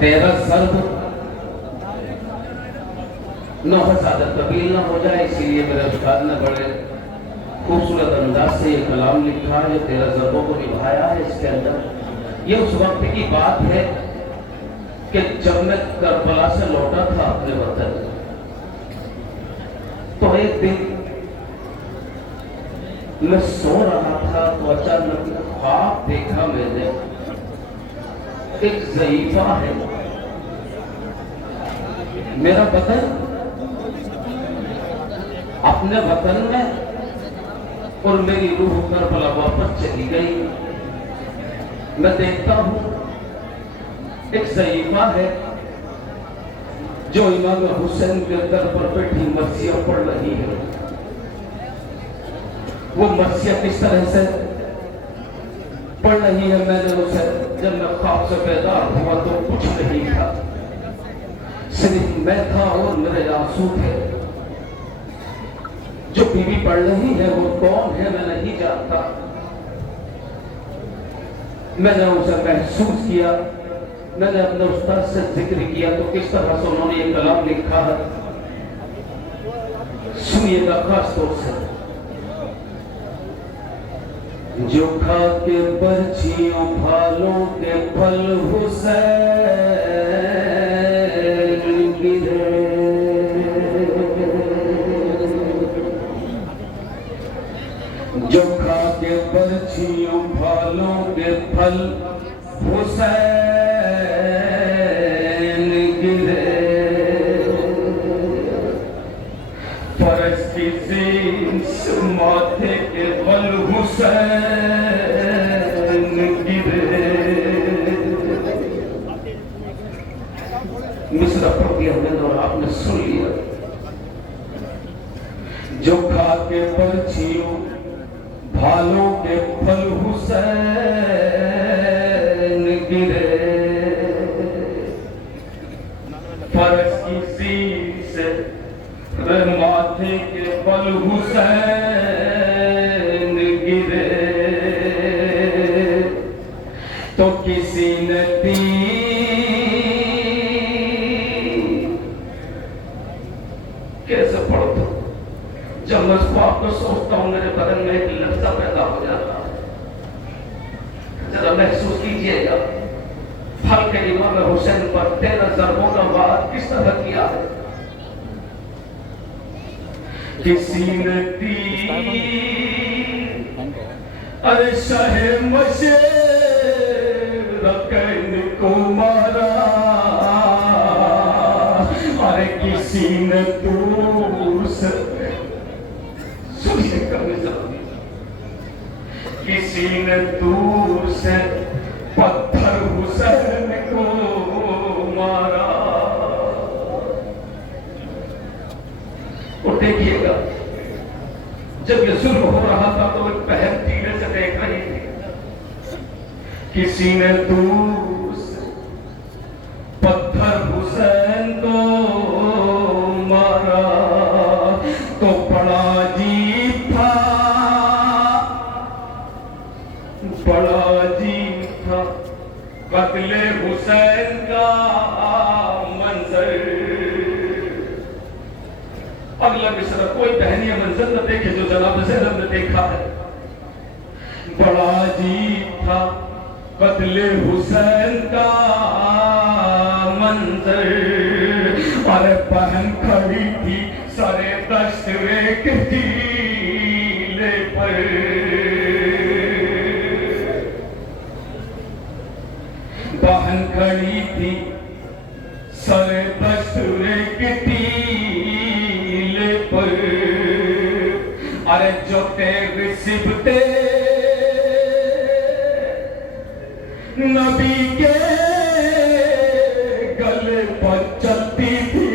तेरा सर्व नौहसादत कबील ना हो जाए, इसीलिए मेरे उस्ताद ने बड़े खूबसूरत अंदाज से ये कलाम लिखा है जो 13 ज़रबों को निभाया है। इसके अंदर ये उस वक्त की बात है कि जब मैं करबला से लौटा था अपने वतन, तो एक दिन मैं सो रहा था तो अचानक ख्वाब देखा मैंने, एक ज़ईफ़ा है मेरा वतन, अपने वतन में, और मेरी रूह करबला वापस चली गई। मैं देखता हूं एक ज़ईफ़ा है जो इमाम हुसैन के दर पर बैठी मर्सिया पढ़ रही है। वो मर्सिया किस तरह से पढ़ रही है, मैंने उसे जब मैं ख्वाब से बेदार हुआ तो कुछ नहीं था, सिर्फ मैं था और मेरे आंसू थे। जो बीवी पढ़ रही है वो कौन है मैं नहीं जानता। मैंने उसे महसूस किया, मैंने अपने उस्ताद से जिक्र किया तो किस तरह से उन्होंने ये कलाम लिखा है, सुनिएगा खास तौर से। जो खा के बर्छियों फालों के फल हुसैन गिरे, जो खा के बर्छियों फालों के फल हुसैन गिरे, फर्श की जींस माथे के बल हुसैन गिरे। मिसरा पढ़ दिया हमने और आपने सुन लिया। जो खा के बर्छियों भालों के फल हुसैन गिरे, फर्श की सीस माथे के बल हुसैन गिरे, तो किसी ने कैसे पढ़ो तो जब मैं उसको आपको सोचता हूं मेरे बदन में एक लफ्जा पैदा हो जाता है। जरा महसूस कीजिएगा फल के इमाम हुसैन पर 13 ज़रबों का वार किस तरह किया है। किसी ने अरे शाहे मशे को मारा, अरे किसी ने दूर से, सुनिए किसी ने दूर से पत्थर हुसैन को मारा। और देखिएगा जब ये जुल्म हो रहा था तो एक बहन धीरे से देख रही थी। किसी ने दूर से पत्थर हुसैन को मारा, तो बड़ा अजीब था, बड़ा अजीब था कत्ले हुसैन का मंजर। अगला मिसरा कोई बहन ये मंजर न देखे जो जनाब ज़ैनब ने देखा है। बड़ा अजीब था कत्ले हुसैन का मंजर, अरे बहन खड़ी थी सरे दश्त-ए कीले पर, बहन खड़ी थी सरे दश्त-ए कीले पर, अरे जो तेग सिबते नबी के गले पर चलती थी,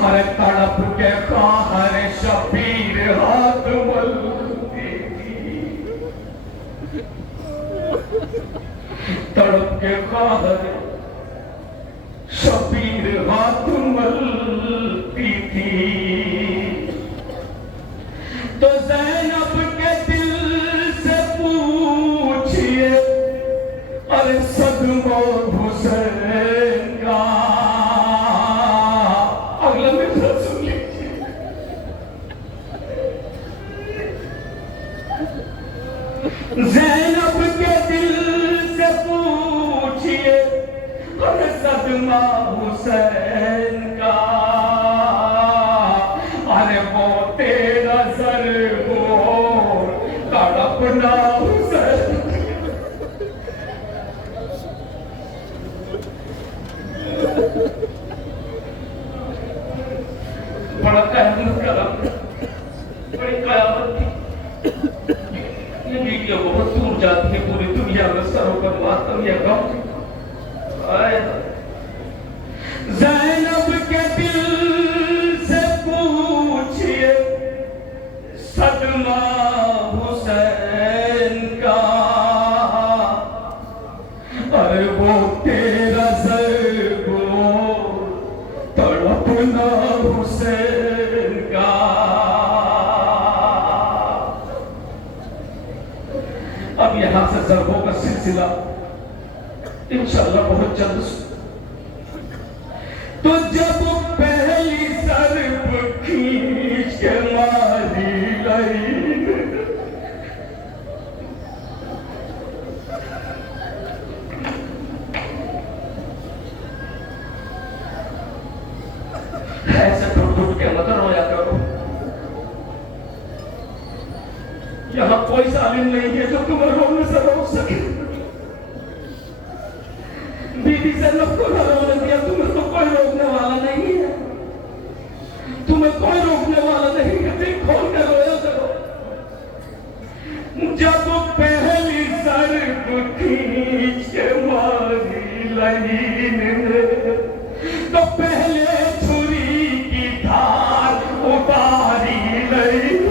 अरे तड़प के खाहर शबीर हाथ मलती थी, तड़प के खाहर शबीर हाथ मलती थी। तो ज़ैनब के दिल से पूछिए, अरे हुसैन का। अगला मिसरा सुन लीजिए। ज़ैनब के दिल से पूछिए अरे सदमा हुसैन का, अरे वो तेरा सर हो तड़पना हुसैन। बड़ा कहमत करम, बड़ी कयामत थी। ये वीडियो बहुत दूर जाती है, पूरी दुनिया में सरों पर मातम या गम। ज़ैनब के दिल से पूछिए सदमा हुसैन का, अरे वो तेरा सर को तड़पना हुसैन का। अब यहां से ज़रबों का सिलसिला इंशाअल्लाह बहुत जल्द। तो जब पहली सरब खींच के मारी लाइन, ऐसे टूट टूट के मत रोया करो। यहां कोई सालिम नहीं है जो तुम्हें रोने से रोक सके। बीबी ज़ैनब को न रोने दिया, तुम्हें तो कोई रोकने वाला नहीं है, तुम्हें कोई रोकने वाला नहीं है। दिल खोल के रोया करो। जब पहली सरब खींच के मारी लाइन में, तो पहले छुरी की धार उतारी लाइन।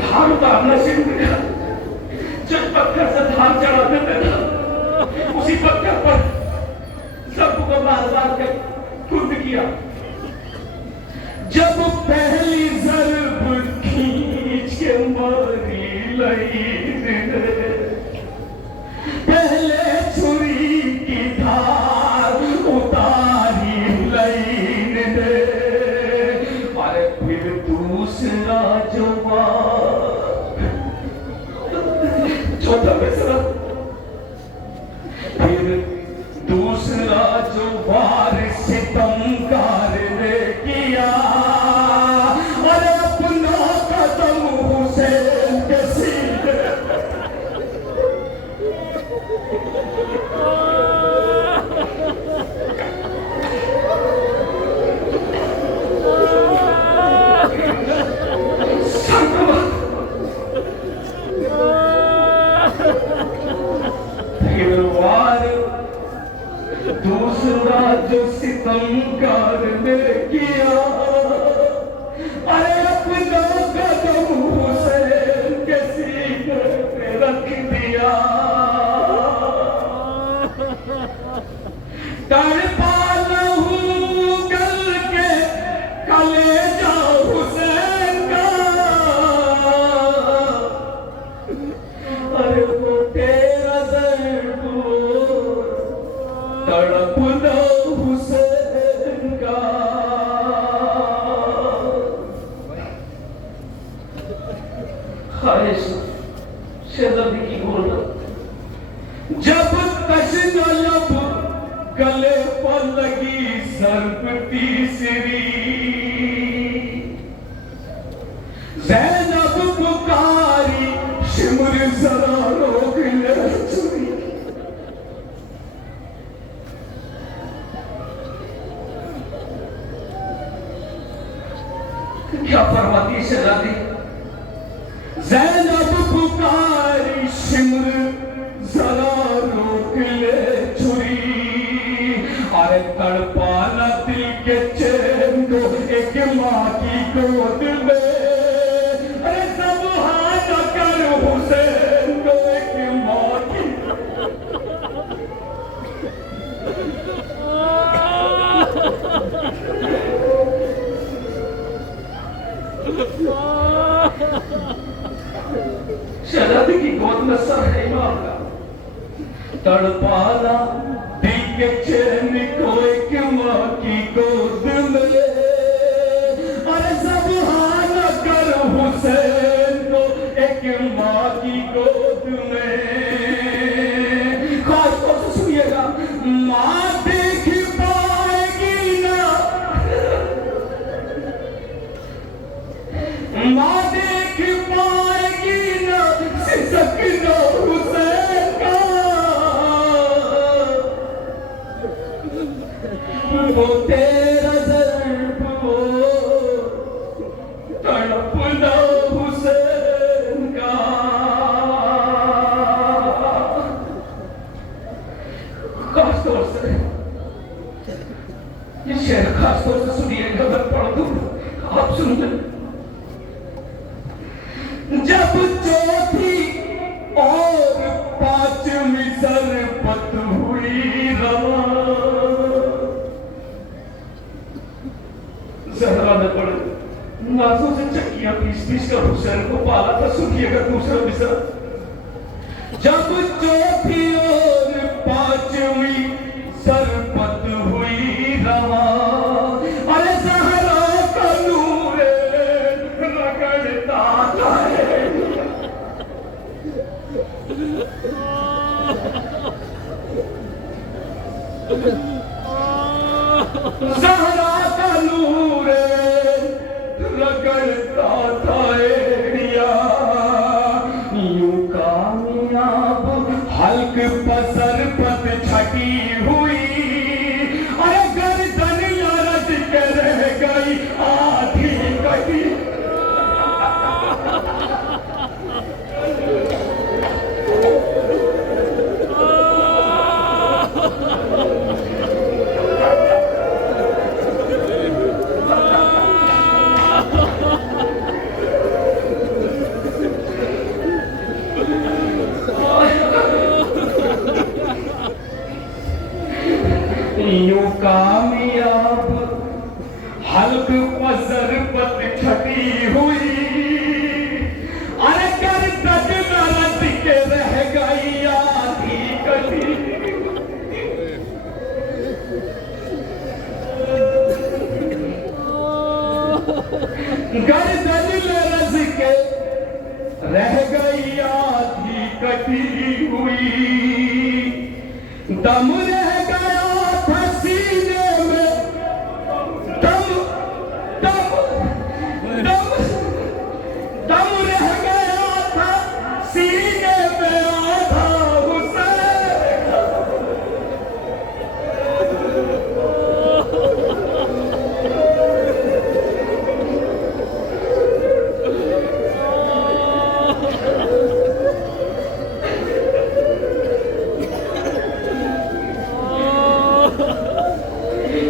धार उतारना शुरू किया। जिस पत्थर से धार चढ़ाते थे उसी पत्थर पर ज़रब को मार मार के खुद किया। जब पहली ज़रब खींच के मारी लाइन, पहले छुरी की धार उतारी लाइन ने, अरे फिर दूसरा जो चौथा मिसरा, फिर दूसरा जो वार सितमगार ने किया, अरे अपना कदम हुसैन के सीने। फिर वार दूसरा जो सितमगार ने किया, अरे अपना कदम हुसैन के सीने पे रख दिया। तड़पा लहू गल के कलेजा हुसैन का, अरे वो तेरा दर्द तड़पना हुसैन का। ख्वाहिश शेरज़ादी की बोलना, जब तश्ना लब गले पर लगी ज़रब तीसरी, ज़ैनब पुकारी शिमर ज़रा रोक ले छुरी। क्या फरमाती शेरज़ादी, ज़ैनब पुकारी शिमर ज़रा रोक ले छुरी, अरे तड़पाना दिल के चैन को एक माँ की गोद में, अरे सब हाथ कर हुसैन को एक माँ की। तड़पाना दिल के चैन को एक माँ की गोद में, अरे ज़बान कर हुसैन को एक माँ की गोद में। खास तौर से सुनिएगा, माँ देख पाएगी ना, माँ देख पाएगी ना सिसकना हुसैन का, वो तेरा दर्द वो तड़पना हुसैन का। खास तौर से ये शेर खास तौर से सुनिएगा, मैं पढ़ दूं, आप सुनिए। जब चौथी और पांचवी सरपत हुई रवा, ज़हरा ने पढ़े नाजों से चक्कियां पीस पीस कर हुसैन को पाला था। सुनिएगा दूसरा मिसरा। जब चौथी और पांचवी सरपत हुई रवा, अरे ज़हरा का नूर रगड़ता जाए, ज़हरा का नूर रगड़ता था एड़िया, यूं कामयाब हल्क पसर पत छटी हुई, अरे गर्दन लरज के रह गई आधी कटी। यूं कामयाब हल्क पसर पत छटी हुई, अरे गर्दन लरज के रह गई आधी कटी। गर्दन लरज के रह गई आधी कटी हुई, दम रह गया था सीने में, दम दम दम दम रह गया था सीने में आधा हुसैन।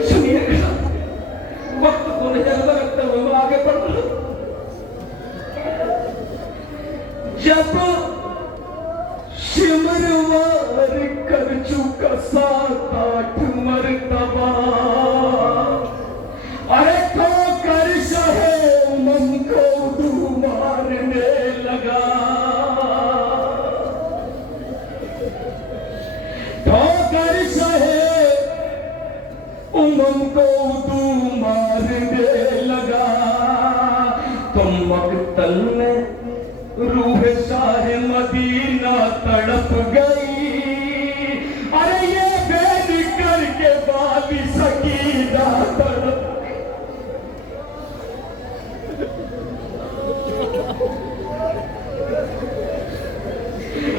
सुनिएगा, वक्त को नहीं रखते हुए मैं आगे बढ़ रहा हूं। जब शिमरवार कर चुका 7-8 मरतबा, अरे ठोकर शहे उमम को तू मारने लगा, ठोकर शहे उमम को तू मारने लगा। तो मकतल में रूह शाह मदीना तड़प गई, अरे ये भेद करके बाली सकीना तड़प,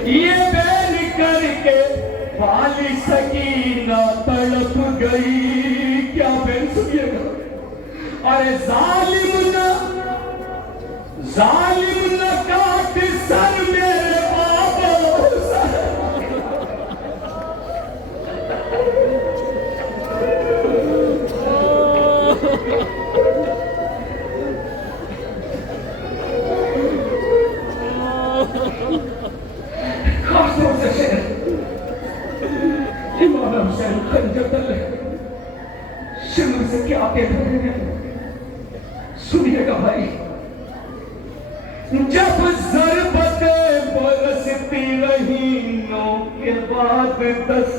ये भेद करके बाली सकीना तड़प गई। क्या बहन सुनिएगा, अरे जालिम न काट सर मेरे बाबा, खासतौर से शेर इमाम हुसैन खंजर तले शिमर से क्या कहते हैं, सुनिएगा भाई। जब ज़रबतें बरसती रही नौ के बाद 10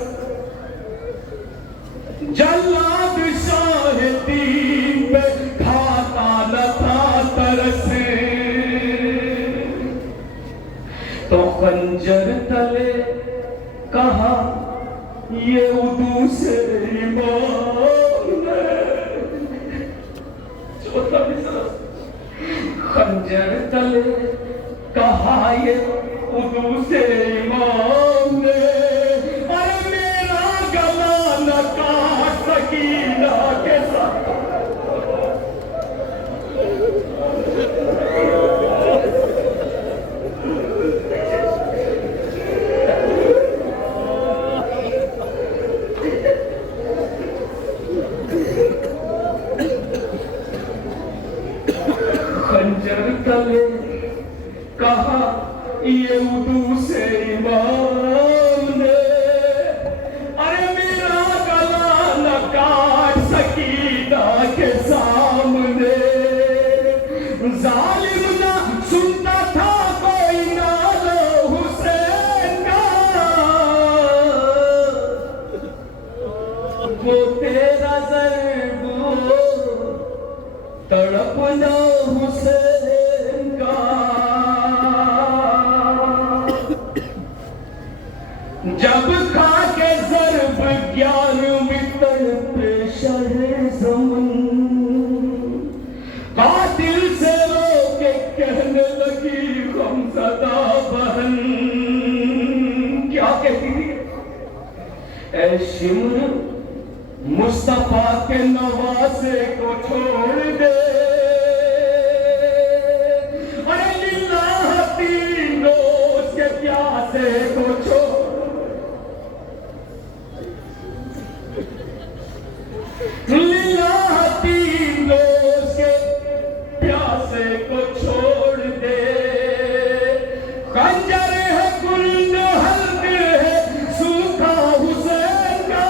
जल्लाद शाह दीन पे खाता न था तरस, तो खंजर तले कहा ये उदू से ईमान है। चौथा मिसरा, खंजर तले कहा ये उदू से ईमान है, अरे मेरा गला न काट सकीना के साथ। खंजर तले कहा ये उदू से ईमान है, अरे मेरा गला न काट सकीना के सामने। जालिम ना सुनता था कोई नालो हुसैन का, वो तेरा ज़र्ब तड़पना हुसैन का। जब खा के ज़र्ब 11वीं तड़पे शहे ज़मन, कातिल से रो के कहने लगी गमज़दा बहन, क्या कहती थी? ऐ शिम्र मुस्तफा के नवासे को छोड़ दे, अरे लिल्लाह 3 रोज के प्यासे को छोड़, लिल्लाह 3 रोज के प्यासे को छोड़ दे। खंजर है कुल्ल हल्द है सूखा हुसैन का,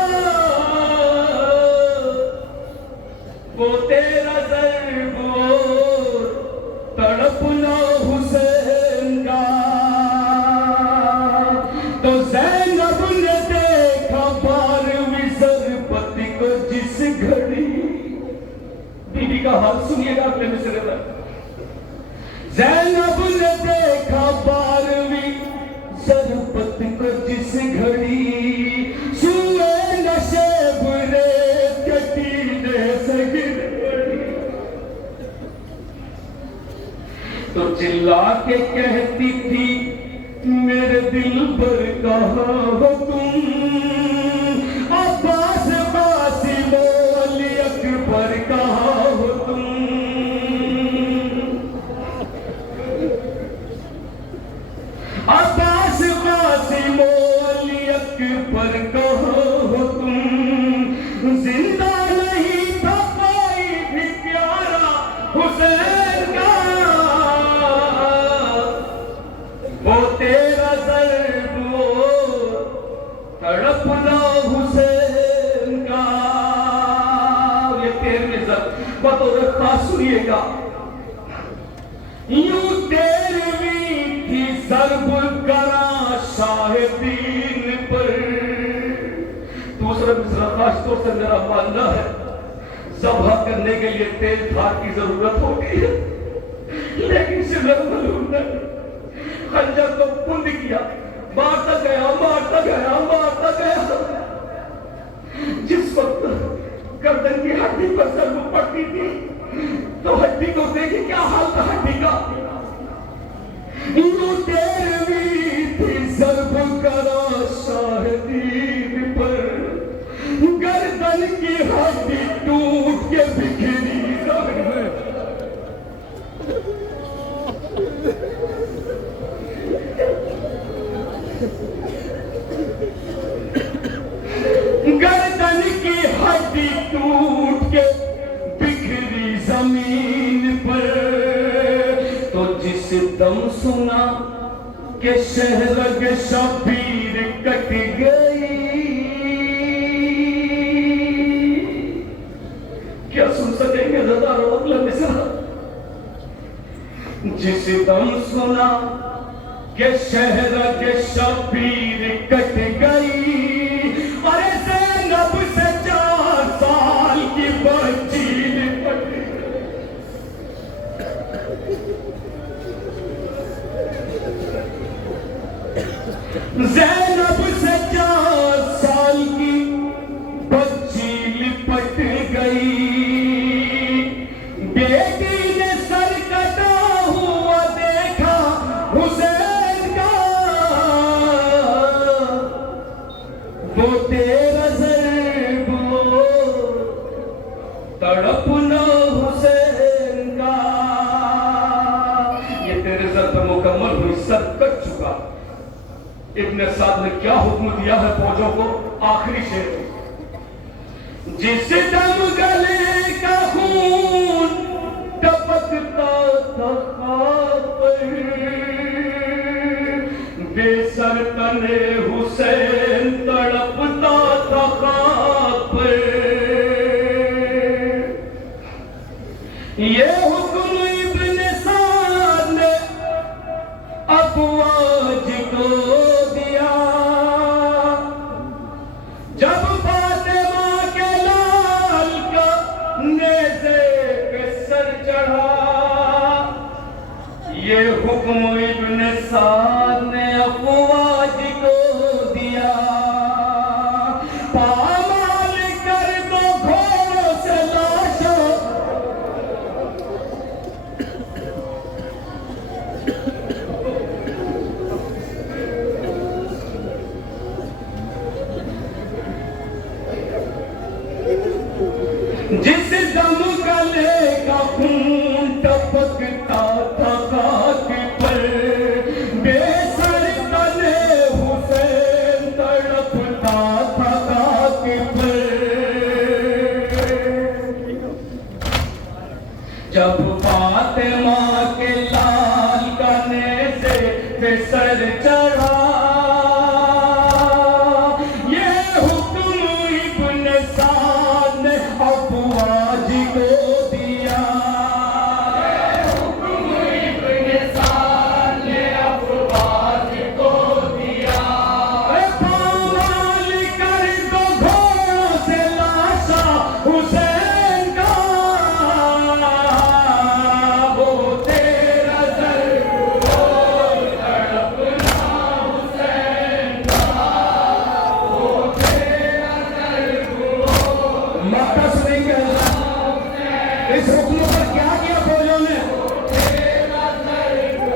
वो तेरा ज़र्ब तड़पना हुसैन का। तो ज़ैनब ने देखा 12वीं ज़रबत को जिस घड़ी, बीबी का हाल सुनिएगा अपने मिसरे में। ज़ैनब ने देखा 12वीं ज़रबत को जिस घड़ी, सुए नशेब रेत के टीले से गिर पड़ी, तो चिल्ला के कहती थी मेरे दिल पर कहाँ हो तुम, अब्बास कासिम अली अकबर कहाँ हो तुम। अब्बास कासिम अली अकबर कहाँ हो तुम, जिंदा नहीं था कोई भी प्यारा हुसैन का, वो तेरा ज़र्ब तड़पना हुसैन का। ये 13वीं ज़रब बतौर खास सुनिएगा। यूं 13वीं थी ज़रब करा शाहिदीन पर। दूसरा मिसरा खास तौर से मेरा मानना है, ज़ब्ह करने के लिए तेज धार की जरूरत होती है, लेकिन सिर्फ मालूम नहीं, खंजर को कुंद किया, मारता गया मारता गया मारता गया। जिस वक्त गर्दन की हड्डी पर ज़रब पड़ती थी, तो हड्डी को देखिए क्या हाल था हड्डी का। यूं 13वीं थी ज़रब करा शाहिदीन पर, गर्दन की हड्डी टूट के बिखरी ज़मीन में। गर्दन की हड्डी टूट के बिखरी जमीन पर, तो जिस दम सुना के शहरग शबीर कट गई, क्या सुन सकेंगे हजारों अगला मिसरा। जिस दम सुना के शहर के शबीर कट गई, अरे ज़ैनब से 4 साल की बच्ची लिपट गई। ज़ैनब से 4 साल की बच्ची लिपट गई। बेटी ने सर कटा हुआ देखा हुसैन का, वो तेरा ज़र्ब तड़पना हुसैन का। ये तेरे ज़र्ब मुकम्मल हुई, सब कट चुका। इब्न साद ने क्या हुक्म दिया है फौजों को? आखिरी शेर, जिस दम गले का खून टपकता था खाक पर, बेसर तने हुसैन तड़पता था खाक पर। ये हुक्म इब्न साद ने अफवाज को दिया, जब फातिमा के लाल का नेज़े पे सर चढ़ा। ये हुक्म इब्न साद ने अफवाज को दिया, पामाल कर दो घोड़ों से लाशों, जिस दम गले का खून टपकता था खाक पर, बेसर तने हुसैन तड़पता था खाक पर। जब फातिमा के लाल का नेज़े पे सर चढ़ा, ये हुक्म इब्न साद ने अफवाज को दिया। हुक्म इब्न साद ने अफवाज को दिया, पामाल कर दो घोड़ों से लाशा हुसैन का, वो तेरा ज़र्ब तड़पना हुसैन का, वो तेरा ज़र्ब। मक्का सुनेंगे इस हुक्म पर क्या किया फौजों ने? तेरा ज़र्ब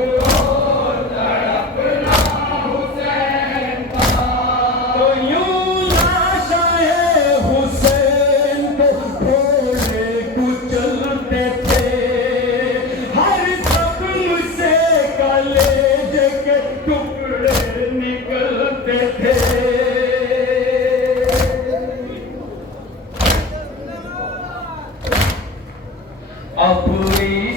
तड़पना हुसैन का। तो यूं लाशाए हुसैन को घोड़े कुचलते थे, हर जख्म से कलेजे के टुकड़े निकलते थे। अपनी